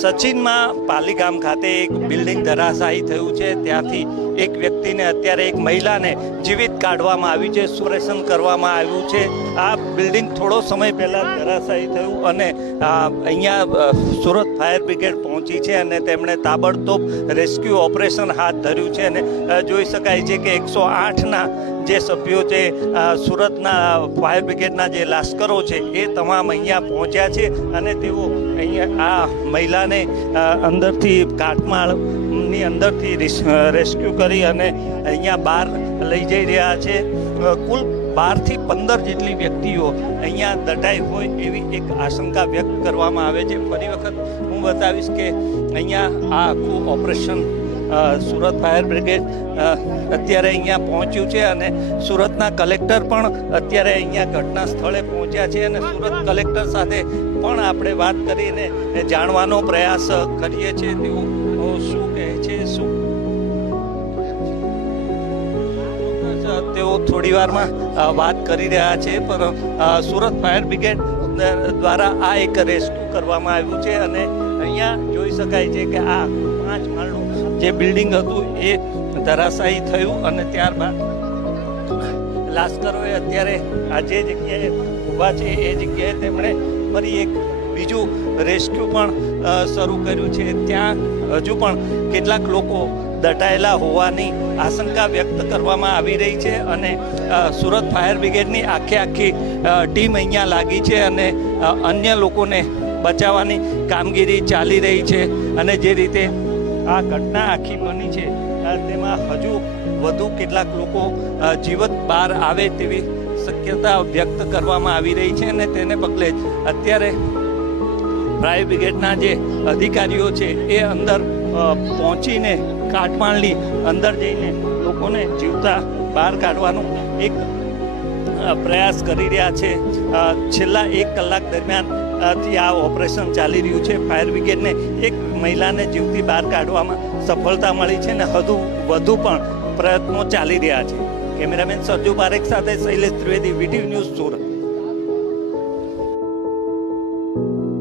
સચિનમાં પાલીગામ ખાતે એક બિલ્ડિંગ ધરાશાયી થયું છે. ત્યાંથી એક વ્યક્તિને, અત્યારે એક મહિલાને જીવિત કાઢવામાં આવી છે, સુરેશન કરવામાં આવ્યું છે. આ બિલ્ડિંગ થોડો સમય પહેલાં ધરાશાયી થયું અને અહીંયા સુરત ફાયર બ્રિગેડ પહોંચી છે અને તેમણે તાબડતોબ રેસ્ક્યુ ઓપરેશન હાથ ધર્યું છે. અને જોઈ શકાય છે કે 108ના જે સભ્યો છે, સુરતના ફાયર બ્રિગેડના જે લાશ્કરો છે, એ તમામ અહીંયા પહોંચ્યા છે અને તેઓ અહીંયા આ મહિલાને અંદરથી કાટમાળની અંદરથી રેસ્ક્યુ કરી અને અહીંયા બહાર લઈ જઈ રહ્યા છે. કુલ 12 થી 15 જેટલી વ્યક્તિઓ અહીંયા દટાઈ હોય એવી એક આશંકા વ્યક્ત કરવામાં આવે છે. ફરી વખત હું બતાવીશ કે અહીંયા આ આખું ઓપરેશન સુરત ફાયર બ્રિગેડ અત્યારે અહીંયા પહોંચ્યું છે અને સુરતના કલેક્ટર પણ અત્યારે અહીંયા ઘટના સ્થળે પહોંચ્યા છે અને સુરત કલેક્ટર સાથે પણ આપણે વાત કરીને જાણવાનો પ્રયાસ કરીએ છીએ તેઓ શું કહે છે, શું તેઓ થોડી વારમાં વાત કરી રહ્યા છે. પણ સુરત ફાયર બ્રિગેડ દ્વારા આ એક રેસ્ક્યુ કરવામાં આવ્યું છે અને અહીંયા જોઈ શકાય છે કે આ 5 માળનું જે બિલ્ડિંગ હતું એ ધરાશાયી થયું અને ત્યારબાદ લાશ્કરોએ અત્યારે આ જે જગ્યાએ ઊભા છે એ જગ્યાએ તેમણે ફરી એક બીજું રેસ્ક્યુ પણ શરૂ કર્યું છે. ત્યાં હજુ પણ કેટલાક લોકો દટાયેલા હોવાની આશંકા વ્યક્ત કરવામાં આવી રહી છે અને સુરત ફાયર બ્રિગેડની આખી ટીમ અહીંયા લાગી છે અને અન્ય લોકોને બચાવવાની કામગીરી ચાલી રહી છે. અને જે રીતે આ ઘટના આખી બની છે તેમાં હજુ વધુ કેટલાક લોકો જીવત બહાર આવે તેવી શક્યતા વ્યક્ત કરવામાં આવી રહી છે અને તેને પગલે જ અત્યારે ફાયર બ્રિગેડના જે અધિકારીઓ છે એ અંદર પહોંચીને કાટમાળની અંદર જઈને લોકોને જીવતા બહાર કાઢવાનો એક પ્રયાસ કરી રહ્યા છે. છેલ્લા 1 કલાક દરમિયાનથી આ ઓપરેશન ચાલી રહ્યું છે. ફાયર બ્રિગેડને એક મહિલાને જીવતી બહાર કાઢવામાં સફળતા મળી છે અને વધુ પણ પ્રયત્નો ચાલી રહ્યા છે. કેમેરામેન સરજુ પારેખ સાથે શૈલેષ ત્રિવેદી, વીટીવી ન્યૂઝ, સુરત.